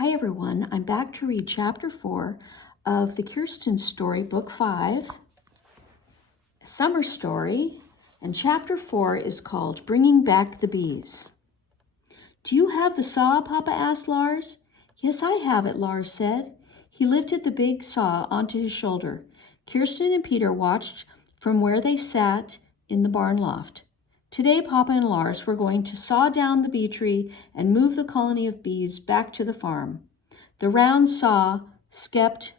Hi everyone, I'm back to read Chapter 4 of the Kirsten story, Book 5, Summer Story, and Chapter 4 is called Bringing Back the Bees. Do you have the saw, Papa asked Lars. Yes, I have it, Lars said. He lifted the big saw onto his shoulder. Kirsten and Peter watched from where they sat in the barn loft. Today, Papa and Lars were going to saw down the bee tree and move the colony of bees back to the farm. The round saw skept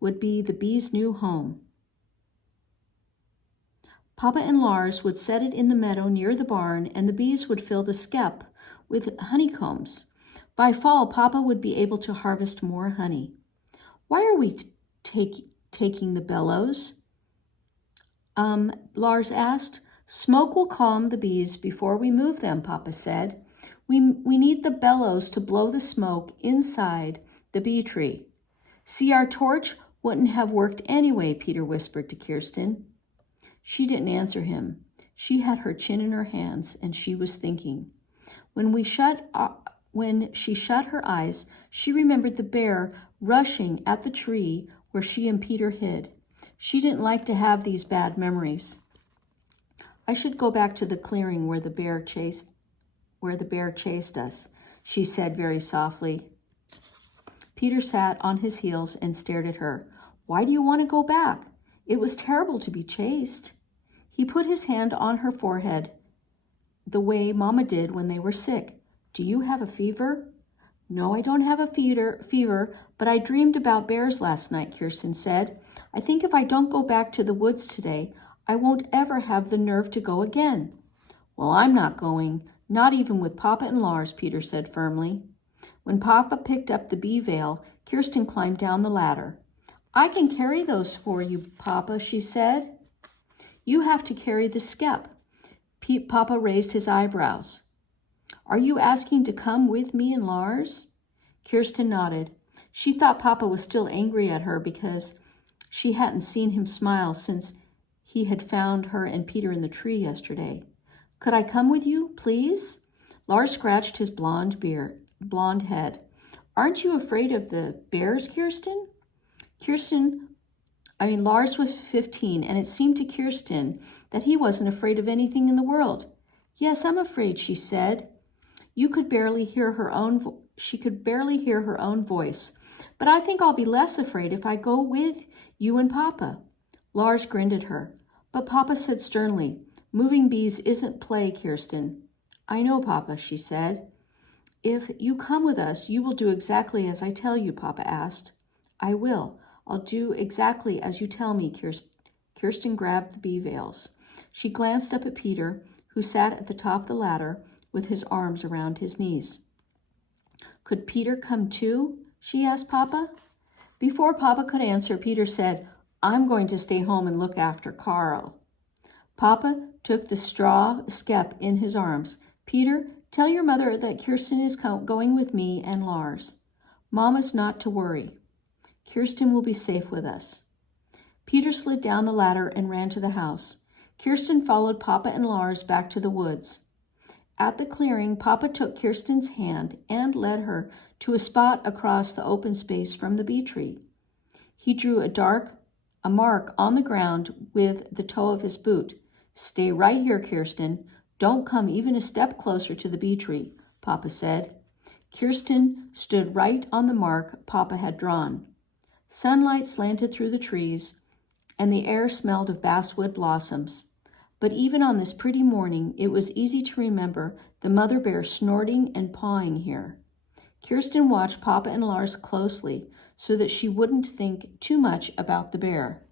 would be the bees' new home. Papa and Lars would set it in the meadow near the barn, and the bees would fill the skep with honeycombs. By fall, Papa would be able to harvest more honey. Why are we taking the bellows? Lars asked. Smoke will calm the bees before we move them, Papa said. We need the bellows to blow the smoke inside the bee tree. See, our torch wouldn't have worked anyway, Peter whispered to Kirsten. She didn't answer him. She had her chin in her hands, and she was thinking. When she shut her eyes, she remembered the bear rushing at the tree where she and Peter hid. She didn't like to have these bad memories. I should go back to the clearing where the bear chased us, she said very softly. Peter sat on his heels and stared at her. Why do you want to go back? It was terrible to be chased. He put his hand on her forehead, the way Mama did when they were sick. Do you have a fever? No, I don't have a fever, but I dreamed about bears last night, Kirsten said. I think if I don't go back to the woods today, I won't ever have the nerve to go again. Well, I'm not going, not even with Papa and Lars, Peter said firmly. When Papa picked up the bee veil, Kirsten climbed down the ladder. I can carry those for you, Papa, she said. You have to carry the skep. Papa raised his eyebrows. Are you asking to come with me and Lars? Kirsten nodded. She thought Papa was still angry at her because she hadn't seen him smile since he had found her and Peter in the tree yesterday. Could I come with you, please? Lars scratched his blonde head. Aren't you afraid of the bears, Kirsten? Lars was 15, and it seemed to Kirsten that he wasn't afraid of anything in the world. Yes, I'm afraid, she said. She could barely hear her own voice. But I think I'll be less afraid if I go with you and Papa. Lars grinned at her. But Papa said sternly, moving bees isn't play, Kirsten. I know, Papa, she said. If you come with us, you will do exactly as I tell you, Papa asked. I will. I'll do exactly as you tell me, Kirsten grabbed the bee veils. She glanced up at Peter, who sat at the top of the ladder with his arms around his knees. Could Peter come too? She asked Papa. Before Papa could answer, Peter said, I'm going to stay home and look after Carl. Papa took the straw skep in his arms. Peter, tell your mother that Kirsten is going with me and Lars. Mama's not to worry. Kirsten will be safe with us. Peter slid down the ladder and ran to the house. Kirsten followed Papa and Lars back to the woods. At the clearing, Papa took Kirsten's hand and led her to a spot across the open space from the bee tree. He drew a mark on the ground with the toe of his boot. Stay right here, Kirsten. Don't come even a step closer to the bee tree, Papa said. Kirsten stood right on the mark Papa had drawn. Sunlight slanted through the trees, and the air smelled of basswood blossoms. But even on this pretty morning, it was easy to remember the mother bear snorting and pawing here. Kirsten watched Papa and Lars closely so that she wouldn't think too much about the bear.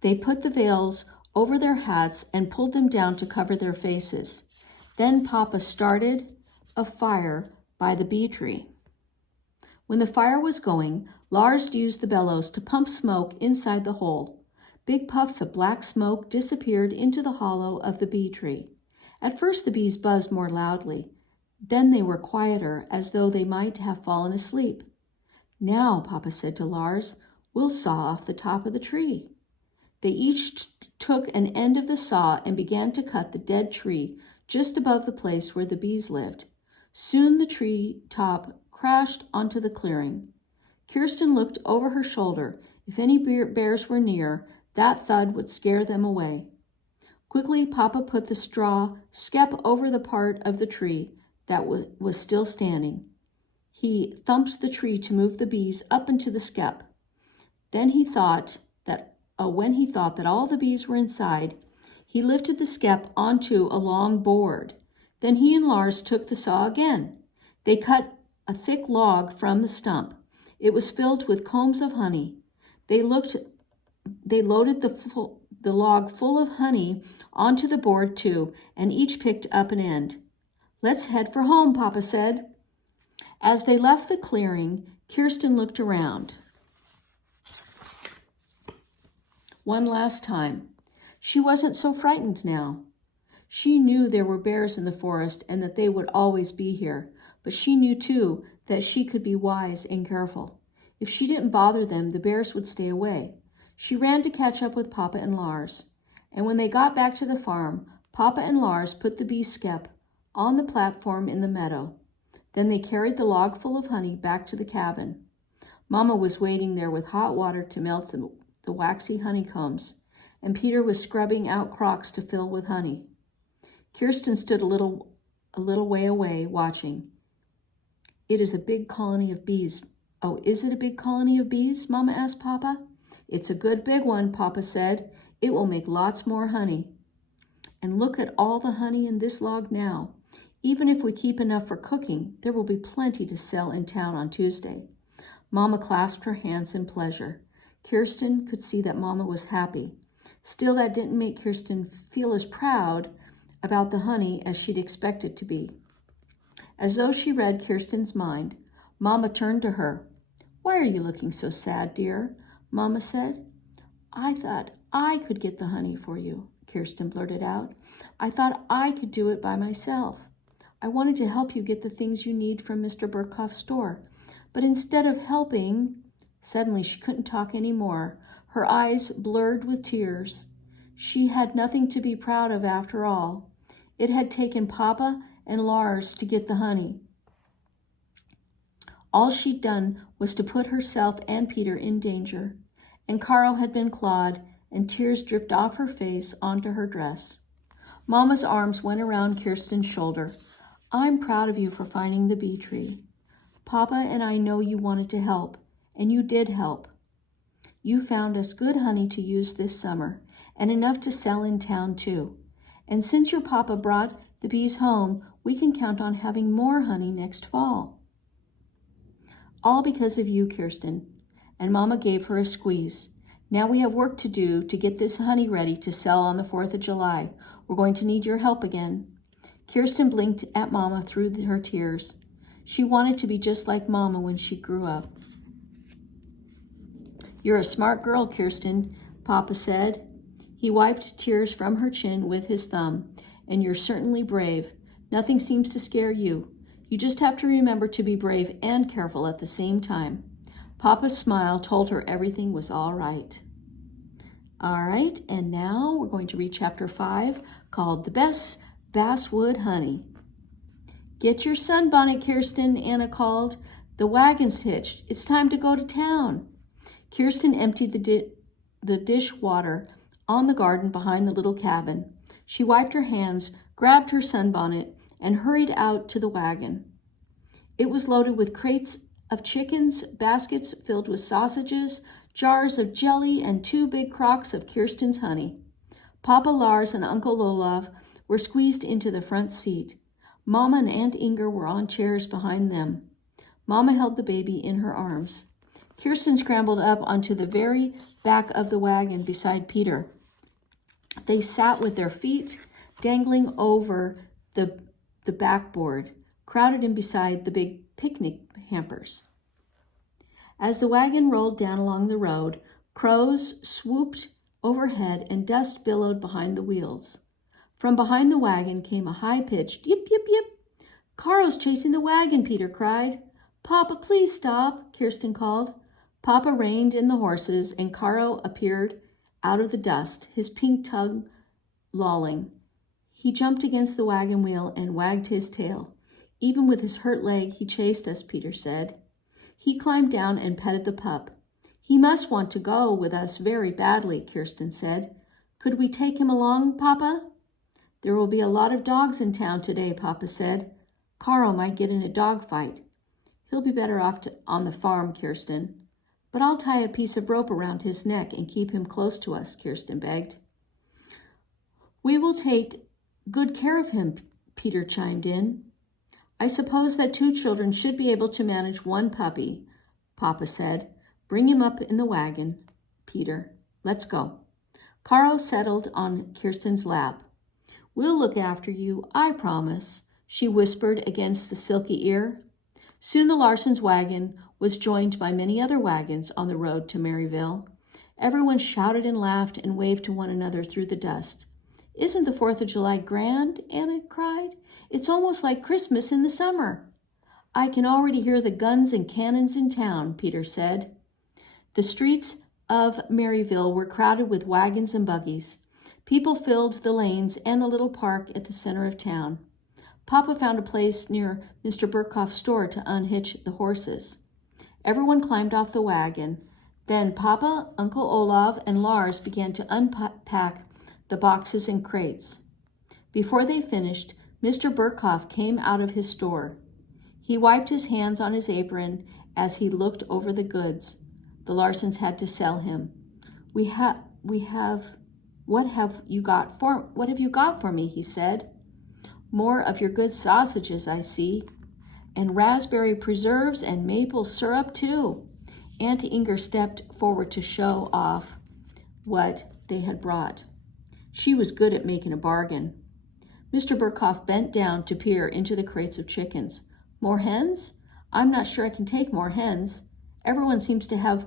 They put the veils over their hats and pulled them down to cover their faces. Then Papa started a fire by the bee tree. When the fire was going, Lars used the bellows to pump smoke inside the hole. Big puffs of black smoke disappeared into the hollow of the bee tree. At first the bees buzzed more loudly. Then they were quieter, as though they might have fallen asleep. Now, Papa said to Lars, we'll saw off the top of the tree. They each took an end of the saw and began to cut the dead tree just above the place where the bees lived. Soon the tree top crashed onto the clearing. Kirsten looked over her shoulder. If any bears were near, that thud would scare them away. Quickly, Papa put the straw skep over the part of the tree that was still standing. He thumped the tree to move the bees up into the skep. Then when he thought that all the bees were inside, he lifted the skep onto a long board. Then he and Lars took the saw again. They cut a thick log from the stump. It was filled with combs of honey. They loaded the log full of honey onto the board too, and each picked up an end. "Let's head for home," Papa said. As they left the clearing, Kirsten looked around one last time. She wasn't so frightened now. She knew there were bears in the forest and that they would always be here, but she knew too that she could be wise and careful. If she didn't bother them, the bears would stay away. She ran to catch up with Papa and Lars, and when they got back to the farm, Papa and Lars put the bee skep on the platform in the meadow. Then they carried the log full of honey back to the cabin. Mama was waiting there with hot water to melt the waxy honeycombs, and Peter was scrubbing out crocks to fill with honey. Kirsten stood a little way away, watching. "It is a big colony of bees." "Oh, is it a big colony of bees?" Mama asked Papa. "It's a good big one," Papa said. "It will make lots more honey. And look at all the honey in this log now. Even if we keep enough for cooking, there will be plenty to sell in town on Tuesday." Mama clasped her hands in pleasure. Kirsten could see that Mama was happy. Still, that didn't make Kirsten feel as proud about the honey as she'd expected to be. As though she read Kirsten's mind, Mama turned to her. "Why are you looking so sad, dear?" Mama said. "I thought I could get the honey for you," Kirsten blurted out. "I thought I could do it by myself. I wanted to help you get the things you need from Mr. Burkhoff's store. But instead of helping..." Suddenly she couldn't talk any more. Her eyes blurred with tears. She had nothing to be proud of after all. It had taken Papa and Lars to get the honey. All she'd done was to put herself and Peter in danger. And Carl had been clawed, and tears dripped off her face onto her dress. Mama's arms went around Kirsten's shoulder. "I'm proud of you for finding the bee tree. Papa and I know you wanted to help, and you did help. You found us good honey to use this summer, and enough to sell in town too. And since your papa brought the bees home, we can count on having more honey next fall. All because of you, Kirsten." And Mama gave her a squeeze. "Now we have work to do to get this honey ready to sell on the 4th of July. We're going to need your help again." Kirsten blinked at Mama through her tears. She wanted to be just like Mama when she grew up. "You're a smart girl, Kirsten," Papa said. He wiped tears from her chin with his thumb. "And you're certainly brave. Nothing seems to scare you. You just have to remember to be brave and careful at the same time." Papa's smile told her everything was all right. All right, and now we're going to read chapter 5, called The Best Basswood Honey. "Get your sunbonnet, Kirsten," Anna called. "The wagon's hitched. It's time to go to town." Kirsten emptied the dishwater on the garden behind the little cabin. She wiped her hands, grabbed her sunbonnet, and hurried out to the wagon. It was loaded with crates of chickens, baskets filled with sausages, jars of jelly, and 2 big crocks of Kirsten's honey. Papa, Lars, and Uncle Olaf were squeezed into the front seat. Mama and Aunt Inger were on chairs behind them. Mama held the baby in her arms. Kirsten scrambled up onto the very back of the wagon beside Peter. They sat with their feet dangling over the backboard, crowded in beside the big picnic hampers. As the wagon rolled down along the road, crows swooped overhead and dust billowed behind the wheels. From behind the wagon came a high-pitched yip, yip, yip. "Carl's chasing the wagon," Peter cried. "Papa, please stop," Kirsten called. Papa reined in the horses, and Carl appeared out of the dust, his pink tongue lolling. He jumped against the wagon wheel and wagged his tail. Even with his hurt leg, he chased us, Peter said. He climbed down and petted the pup. He must want to go with us very badly, Kirsten said. Could we take him along, Papa? There will be a lot of dogs in town today, Papa said. Carl might get in a dog fight. He'll be better off on the farm, Kirsten. But I'll tie a piece of rope around his neck and keep him close to us, Kirsten begged. We will take good care of him, Peter chimed in. I suppose that 2 children should be able to manage 1 puppy, Papa said. Bring him up in the wagon, Peter. Let's go. Carl settled on Kirsten's lap. We'll look after you, I promise, she whispered against the silky ear. Soon the Larsens' wagon was joined by many other wagons on the road to Maryville. Everyone shouted and laughed and waved to one another through the dust. Isn't the 4th of July grand? Anna cried. It's almost like Christmas in the summer. I can already hear the guns and cannons in town, Peter said. The streets of Maryville were crowded with wagons and buggies. People filled the lanes and the little park at the center of town. Papa found a place near Mr. Burkhoff's store to unhitch the horses. Everyone climbed off the wagon. Then Papa, Uncle Olav, and Lars began to unpack the boxes and crates. Before they finished, Mr. Burkhoff came out of his store. He wiped his hands on his apron as he looked over the goods the Larsens had to sell him. What have you got for me? He said. More of your good sausages, I see, and raspberry preserves and maple syrup too. Aunt Inger stepped forward to show off what they had brought. She was good at making a bargain. Mr. Burkhoff bent down to peer into the crates of chickens. More hens? I'm not sure I can take more hens. Everyone seems to have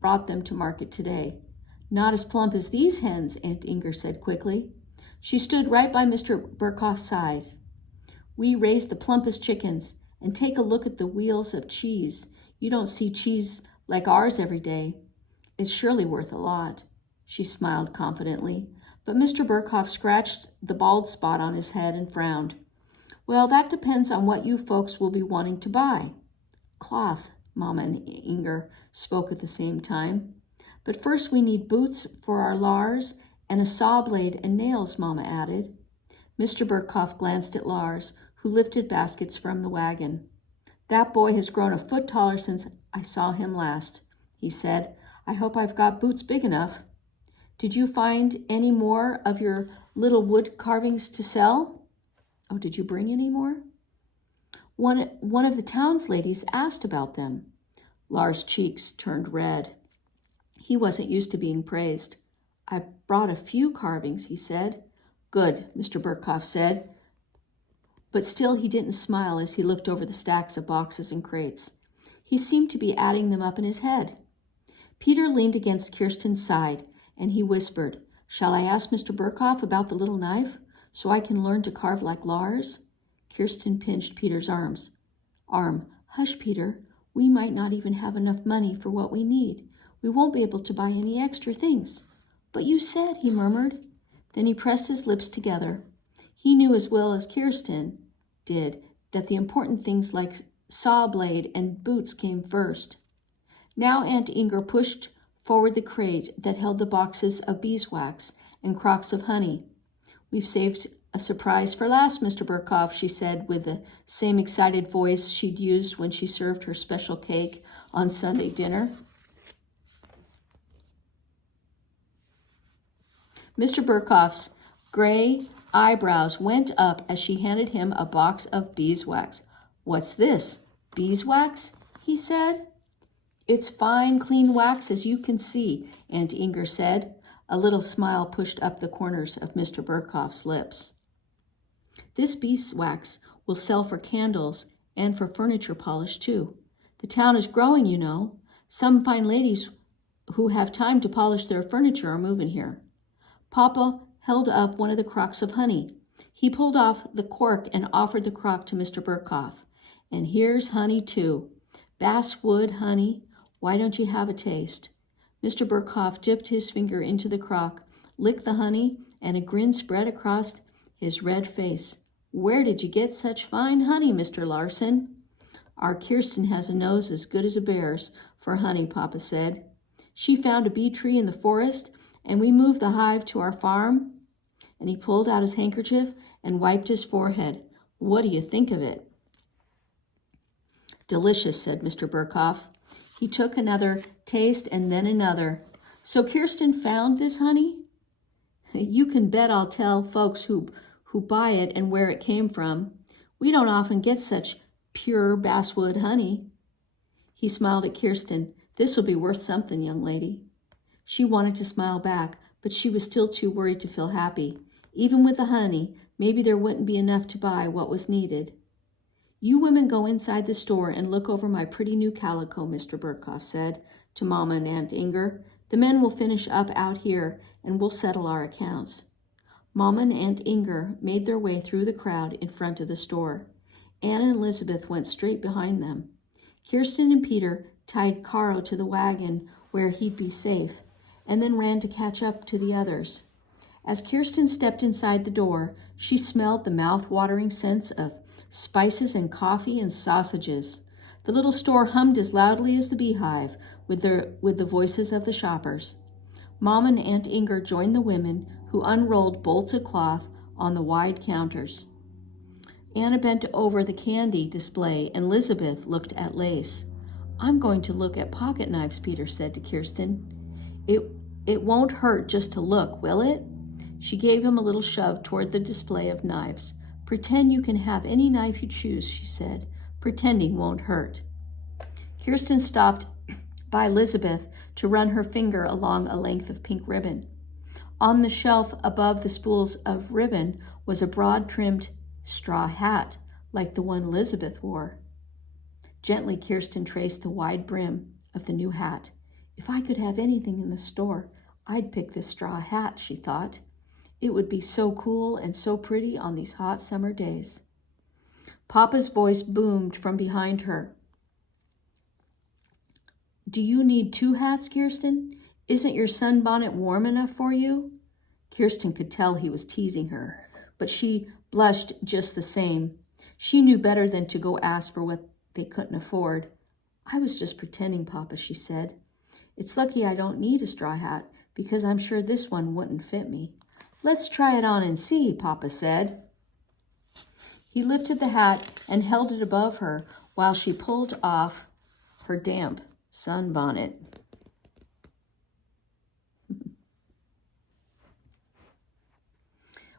brought them to market today. Not as plump as these hens, Aunt Inger said quickly. She stood right by Mr. Burkhoff's side. We raised the plumpest chickens, and take a look at the wheels of cheese. You don't see cheese like ours every day. It's surely worth a lot. She smiled confidently, but Mr. Burkhoff scratched the bald spot on his head and frowned. Well, that depends on what you folks will be wanting to buy. Cloth, Mama and Inger spoke at the same time. But first we need boots for our Lars and a saw blade and nails, Mama added. Mr. Burkhoff glanced at Lars, who lifted baskets from the wagon. That boy has grown a foot taller since I saw him last, he said. I hope I've got boots big enough. Did you find any more of your little wood carvings to sell? Oh, did you bring any more? One of the town's ladies asked about them. Lars' cheeks turned red. He wasn't used to being praised. I brought a few carvings, he said. Good, Mr. Burkhoff said. But still he didn't smile as he looked over the stacks of boxes and crates. He seemed to be adding them up in his head. Peter leaned against Kirsten's side, and he whispered, Shall I ask Mr. Burkhoff about the little knife, so I can learn to carve like Lars? Kirsten pinched Peter's arm. Hush, Peter. We might not even have enough money for what we need. We won't be able to buy any extra things. But you said, he murmured. Then he pressed his lips together. He knew as well as Kirsten did that the important things like saw blade and boots came first. Now Aunt Inger pushed forward the crate that held the boxes of beeswax and crocks of honey. We've saved a surprise for last, Mr. Burkhoff, she said with the same excited voice she'd used when she served her special cake on Sunday dinner. Mr. Burkhoff's gray eyebrows went up as she handed him a box of beeswax. What's this? Beeswax? He said. It's fine, clean wax, as you can see, Aunt Inger said. A little smile pushed up the corners of Mr. Burkhoff's lips. This beeswax will sell for candles and for furniture polish, too. The town is growing, you know. Some fine ladies who have time to polish their furniture are moving here. Papa held up one of the crocks of honey. He pulled off the cork and offered the crock to Mr. Burkhoff. And here's honey, too. Basswood honey. Why don't you have a taste? Mr. Burkhoff dipped his finger into the crock, licked the honey, and a grin spread across his red face. Where did you get such fine honey, Mr. Larson? Our Kirsten has a nose as good as a bear's for honey, Papa said. She found a bee tree in the forest, and we moved the hive to our farm. And he pulled out his handkerchief and wiped his forehead. What do you think of it? Delicious, said Mr. Burkhoff. He took another taste and then another. So Kirsten found this honey? You can bet I'll tell folks who buy it and where it came from. We don't often get such pure basswood honey. He smiled at Kirsten. This will be worth something, young lady. She wanted to smile back, but she was still too worried to feel happy. Even with the honey, maybe there wouldn't be enough to buy what was needed. You women go inside the store and look over my pretty new calico, Mr. Burkhoff said to Mama and Aunt Inger. The men will finish up out here, and we'll settle our accounts. Mama and Aunt Inger made their way through the crowd in front of the store. Anna and Elizabeth went straight behind them. Kirsten and Peter tied Caro to the wagon where he'd be safe, and then ran to catch up to the others. As Kirsten stepped inside the door, she smelled the mouth-watering scents of spices and coffee and sausages. The little store hummed as loudly as the beehive with the voices of the shoppers. Mom and Aunt Inger joined the women who unrolled bolts of cloth on the wide counters. Anna bent over the candy display, and Elizabeth looked at lace. I'm going to look at pocket knives, Peter said to Kirsten. It won't hurt just to look, will it? She gave him a little shove toward the display of knives. Pretend you can have any knife you choose, she said. Pretending won't hurt. Kirsten stopped by Elizabeth to run her finger along a length of pink ribbon. On the shelf above the spools of ribbon was a broad-trimmed straw hat, like the one Elizabeth wore. Gently, Kirsten traced the wide brim of the new hat. If I could have anything in the store, I'd pick this straw hat, she thought. It would be so cool and so pretty on these hot summer days. Papa's voice boomed from behind her. Do you need 2 hats, Kirsten? Isn't your sunbonnet warm enough for you? Kirsten could tell he was teasing her, but she blushed just the same. She knew better than to go ask for what they couldn't afford. I was just pretending, Papa, she said. It's lucky I don't need a straw hat, because I'm sure this one wouldn't fit me. Let's try it on and see, Papa said. He lifted the hat and held it above her while she pulled off her damp sunbonnet.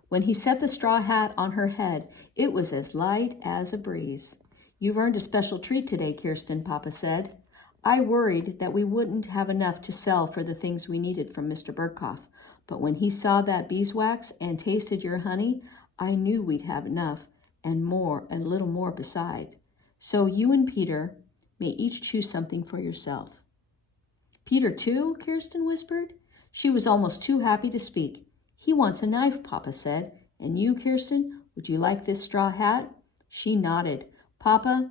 When he set the straw hat on her head, it was as light as a breeze. You've earned a special treat today, Kirsten, Papa said. I worried that we wouldn't have enough to sell for the things we needed from Mr. Burkhoff, but when he saw that beeswax and tasted your honey, I knew we'd have enough, and more, and a little more beside. So you and Peter may each choose something for yourself. Peter too? Kirsten whispered. She was almost too happy to speak. He wants a knife, Papa said. And you, Kirsten, would you like this straw hat? She nodded. Papa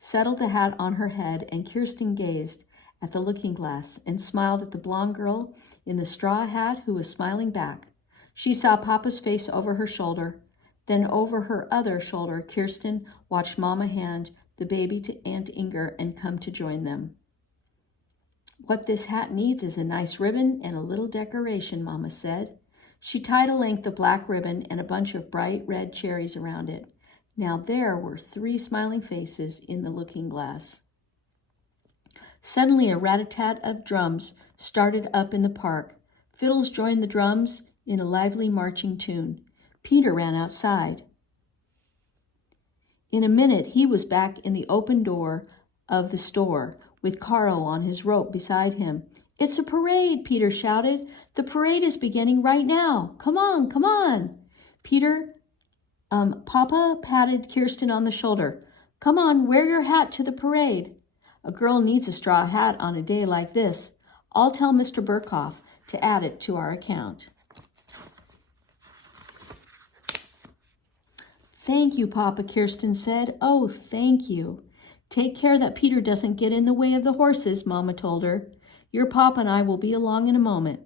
settled the hat on her head, and Kirsten gazed at the looking glass and smiled at the blonde girl in the straw hat who was smiling back. She saw Papa's face over her shoulder. Then over her other shoulder, Kirsten watched Mama hand the baby to Aunt Inger and come to join them. What this hat needs is a nice ribbon and a little decoration, Mama said. She tied a length of black ribbon and a bunch of bright red cherries around it. Now there were 3 smiling faces in the looking glass. Suddenly a rat-a-tat of drums started up in the park. Fiddles joined the drums in a lively marching tune. Peter ran outside. In a minute he was back in the open door of the store with Caro on his rope beside him. It's a parade, Peter shouted. The parade is beginning right now. Come on, come on. Papa patted Kirsten on the shoulder. Come on, wear your hat to the parade. A girl needs a straw hat on a day like this. I'll tell Mr. Burkhoff to add it to our account. Thank you, Papa, Kirsten said. Oh, thank you. Take care that Peter doesn't get in the way of the horses, Mama told her. Your Papa and I will be along in a moment.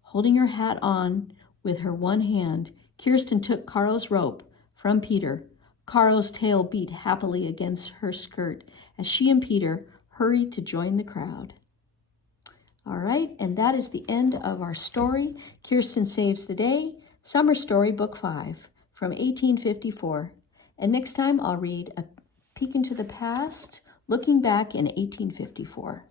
Holding her hat on with her one hand, Kirsten took Caro's rope from Peter. Carl's tail beat happily against her skirt as she and Peter hurried to join the crowd. All right, and that is the end of our story, Kirsten Saves the Day, Summer Story Book 5 from 1854. And next time I'll read A Peek into the Past, Looking Back in 1854.